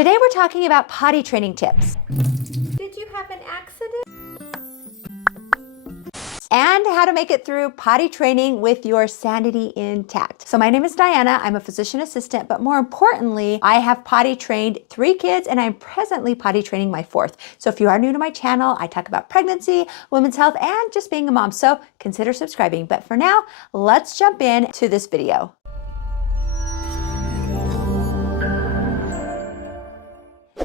Today we're talking about potty training tips. Did you have an accident? And how to make it through potty training with your sanity intact. So my name is Diana. I'm a physician assistant, but more importantly, I have potty trained 3 kids and I'm presently potty training my 4th. So if you are new to my channel, I talk about pregnancy, women's health, and just being a mom. So consider subscribing. But for now, let's jump into this video.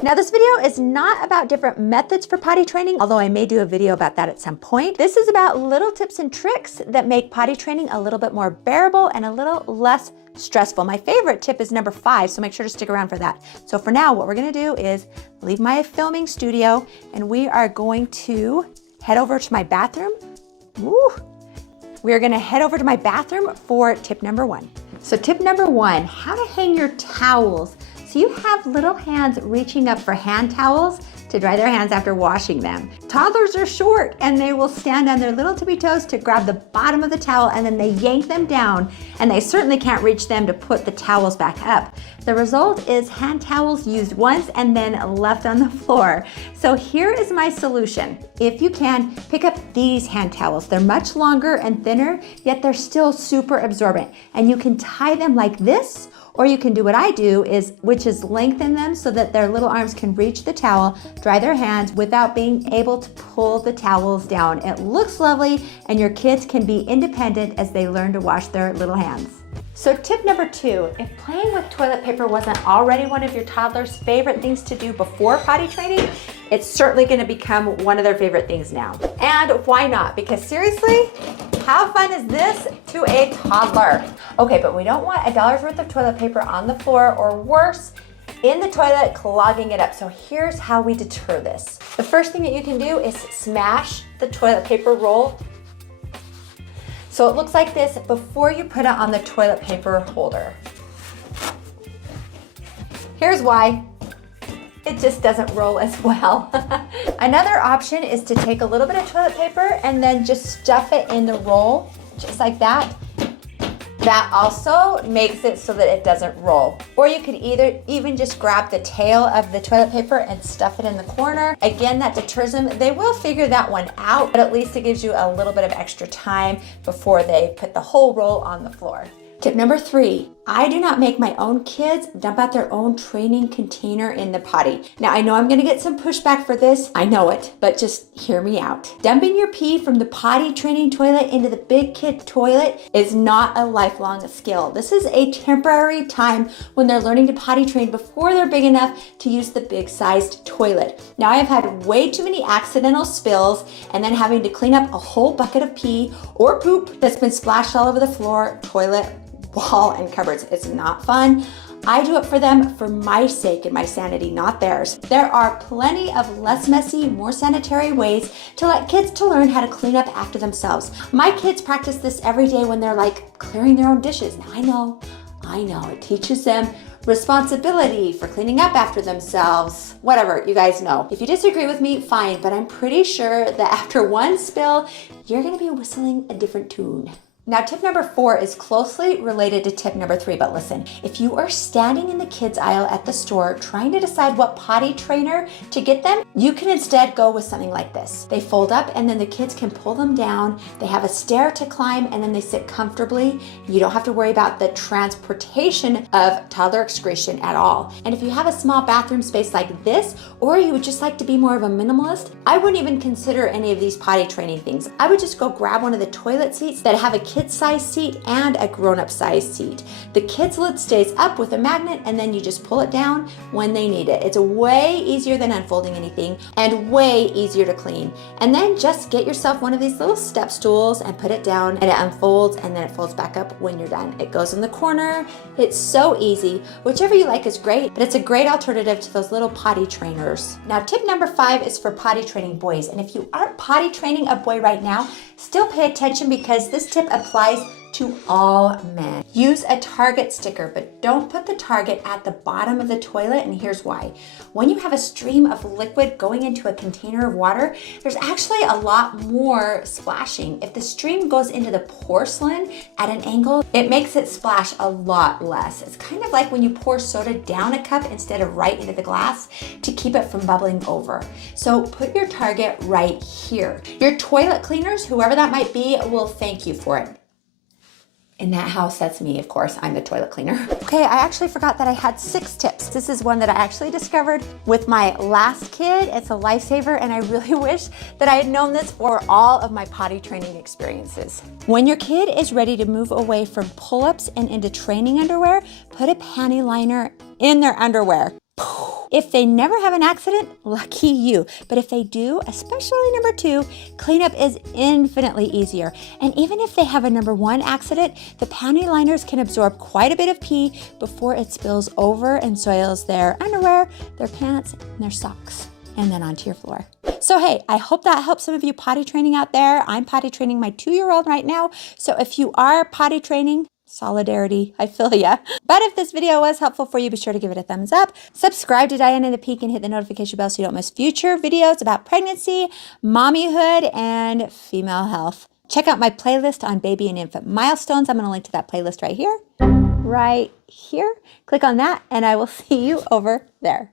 Now this video is not about different methods for potty training, although I may do a video about that at some point. This is about little tips and tricks that make potty training a little bit more bearable and a little less stressful. My favorite tip is number 5, so make sure to stick around for that. So for now, what we're gonna do is leave my filming studio and we are going to head over to my bathroom. Woo! We're gonna head over to my bathroom for tip number 1. So tip number 1, how to hang your towels. So you have little hands reaching up for hand towels to dry their hands after washing them. Toddlers are short and they will stand on their little tippy toes to grab the bottom of the towel and then they yank them down and they certainly can't reach them to put the towels back up. The result is hand towels used once and then left on the floor. So here is my solution. If you can, pick up these hand towels. They're much longer and thinner, yet they're still super absorbent. And you can tie them like this, or you can do what I do, which is lengthen them so that their little arms can reach the towel, dry their hands without being able to pull the towels down. It looks lovely and your kids can be independent as they learn to wash their little hands. So tip number 2, if playing with toilet paper wasn't already one of your toddler's favorite things to do before potty training, it's certainly gonna become one of their favorite things now. And why not? Because seriously, how fun is this to a toddler? Okay, but we don't want $1 worth of toilet paper on the floor or worse, in the toilet clogging it up. So here's how we deter this. The first thing that you can do is smash the toilet paper roll so it looks like this before you put it on the toilet paper holder. Here's why. It just doesn't roll as well. Another option is to take a little bit of toilet paper and then just stuff it in the roll, just like that. That also makes it so that it doesn't roll. Or you could even just grab the tail of the toilet paper and stuff it in the corner. Again, that deters them. They will figure that one out, but at least it gives you a little bit of extra time before they put the whole roll on the floor. Tip number 3, I do not make my own kids dump out their own training container in the potty. Now I know I'm gonna get some pushback for this, I know it, but just hear me out. Dumping your pee from the potty training toilet into the big kid toilet is not a lifelong skill. This is a temporary time when they're learning to potty train before they're big enough to use the big sized toilet. Now I have had way too many accidental spills and then having to clean up a whole bucket of pee or poop that's been splashed all over the floor, toilet, wall, and cupboards. It's not fun. I do it for them for my sake and my sanity, not theirs. There are plenty of less messy, more sanitary ways to let kids to learn how to clean up after themselves. My kids practice this every day when they're like clearing their own dishes. Now I know, it teaches them responsibility for cleaning up after themselves, whatever, you guys know. If you disagree with me, fine, but I'm pretty sure that after one spill, you're gonna be whistling a different tune. Now tip number 4 is closely related to tip number 3, but listen, if you are standing in the kids aisle at the store trying to decide what potty trainer to get them, you can instead go with something like this. They fold up and then the kids can pull them down. They have a stair to climb and then they sit comfortably. You don't have to worry about the transportation of toddler excretion at all. And if you have a small bathroom space like this, or you would just like to be more of a minimalist, I wouldn't even consider any of these potty training things. I would just go grab one of the toilet seats that have a kid size seat and a grown-up size seat. The kids lid stays up with a magnet and then you just pull it down when they need it. It's way easier than unfolding anything and way easier to clean. And then just get yourself one of these little step stools and put it down and it unfolds and then it folds back up when you're done. It goes in the corner. It's so easy. Whichever you like is great, but it's a great alternative to those little potty trainers. Now tip number 5 is for potty training boys. And if you aren't potty training a boy right now, still pay attention because this tip applies to all men. Use a Target sticker, but don't put the Target at the bottom of the toilet, and here's why. When you have a stream of liquid going into a container of water, there's actually a lot more splashing. If the stream goes into the porcelain at an angle, it makes it splash a lot less. It's kind of like when you pour soda down a cup instead of right into the glass to keep it from bubbling over. So put your Target right here. Your toilet cleaners, whoever that might be, will thank you for it. In that house, that's me, of course. I'm the toilet cleaner. Okay, I actually forgot that I had 6 tips. This is one that I actually discovered with my last kid. It's a lifesaver, and I really wish that I had known this for all of my potty training experiences. When your kid is ready to move away from pull-ups and into training underwear, put a panty liner in their underwear. If they never have an accident, lucky you. But if they do, especially number 2, cleanup is infinitely easier. And even if they have a number 1 accident, the panty liners can absorb quite a bit of pee before it spills over and soils their underwear, their pants, and their socks, and then onto your floor. So hey, I hope that helps some of you potty training out there. I'm potty training my 2-year-old right now. So if you are potty training, solidarity, I feel ya. But if this video was helpful for you, be sure to give it a thumbs up. Subscribe to Diane and the Peak and hit the notification bell so you don't miss future videos about pregnancy, mommyhood, and female health. Check out my playlist on baby and infant milestones. I'm going to link to that playlist right here. Click on that, and I will see you over there.